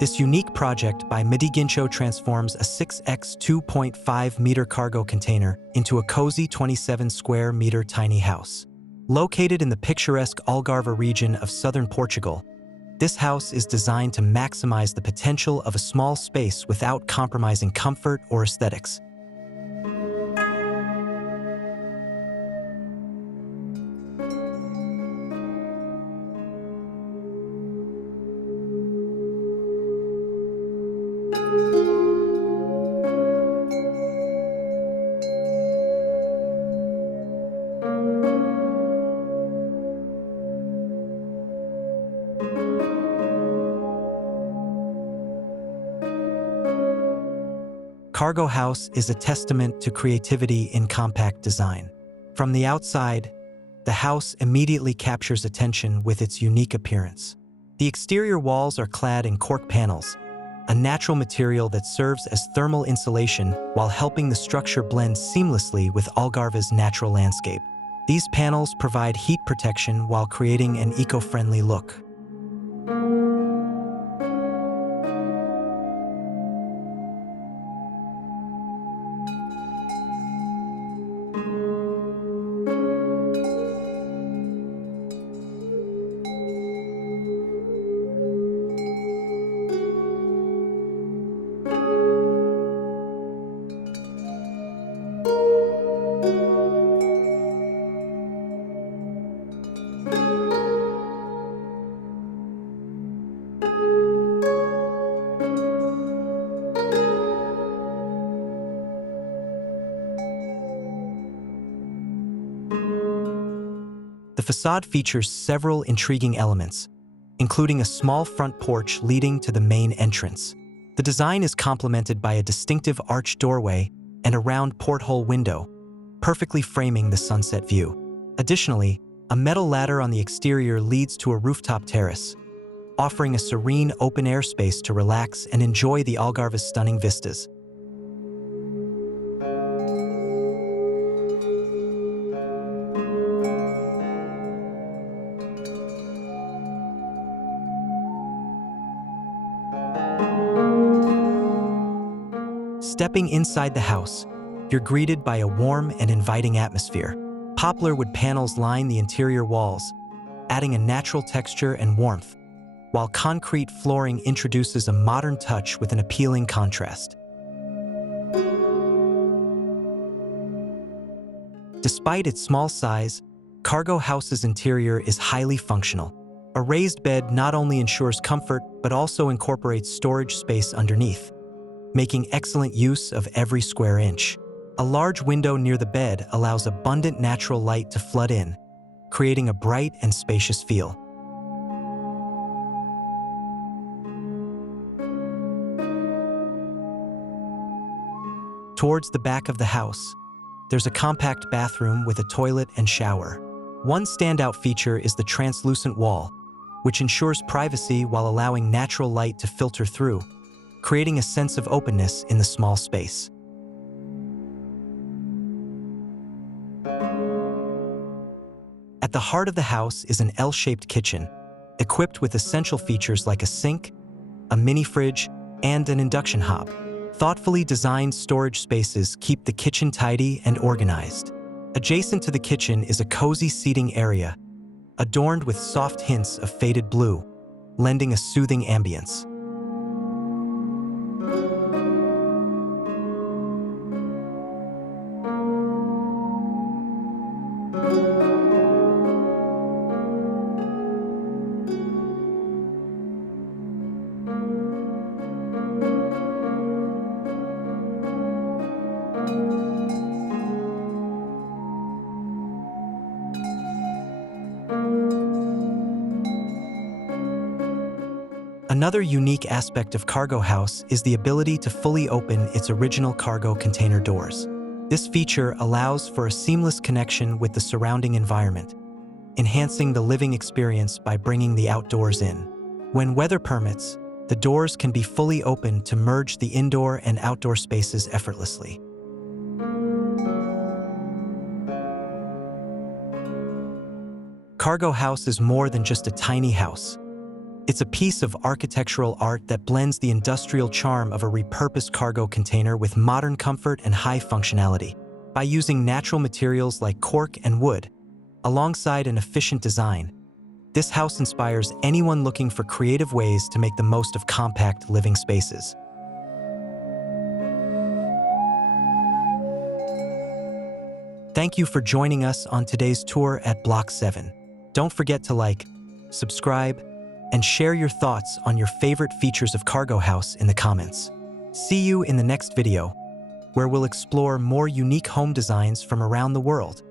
This unique project by Madeiguincho transforms a 6x 2.5 meter cargo container into a cozy 27 square meter tiny house. Located in the picturesque Algarve region of southern Portugal, this house is designed to maximize the potential of a small space without compromising comfort or aesthetics. Cargo house is a testament to creativity in compact design. From the outside, the house immediately captures attention with its unique appearance. The exterior walls are clad in cork panels, a natural material that serves as thermal insulation while helping the structure blend seamlessly with Algarve's natural landscape. These panels provide heat protection while creating an eco-friendly look. The facade features several intriguing elements, including a small front porch leading to the main entrance. The design is complemented by a distinctive arched doorway and a round porthole window, perfectly framing the sunset view. Additionally, a metal ladder on the exterior leads to a rooftop terrace, offering a serene open-air space to relax and enjoy the Algarve's stunning vistas. Stepping inside the house, you're greeted by a warm and inviting atmosphere. Poplar wood panels line the interior walls, adding a natural texture and warmth, while concrete flooring introduces a modern touch with an appealing contrast. Despite its small size, Cargo House's interior is highly functional. A raised bed not only ensures comfort, but also incorporates storage space underneath, making excellent use of every square inch. A large window near the bed allows abundant natural light to flood in, creating a bright and spacious feel. Towards the back of the house, there's a compact bathroom with a toilet and shower. One standout feature is the translucent wall, which ensures privacy while allowing natural light to filter through, creating a sense of openness in the small space. At the heart of the house is an L-shaped kitchen, equipped with essential features like a sink, a mini fridge, and an induction hob. Thoughtfully designed storage spaces keep the kitchen tidy and organized. Adjacent to the kitchen is a cozy seating area, adorned with soft hints of faded blue, lending a soothing ambience. Another unique aspect of Cargo House is the ability to fully open its original cargo container doors. This feature allows for a seamless connection with the surrounding environment, enhancing the living experience by bringing the outdoors in. When weather permits, the doors can be fully opened to merge the indoor and outdoor spaces effortlessly. Cargo House is more than just a tiny house. It's a piece of architectural art that blends the industrial charm of a repurposed cargo container with modern comfort and high functionality. By using natural materials like cork and wood, alongside an efficient design, this house inspires anyone looking for creative ways to make the most of compact living spaces. Thank you for joining us on today's tour at Block 7. Don't forget to like, subscribe, and share your thoughts on your favorite features of Cargo House in the comments. See you in the next video, where we'll explore more unique home designs from around the world.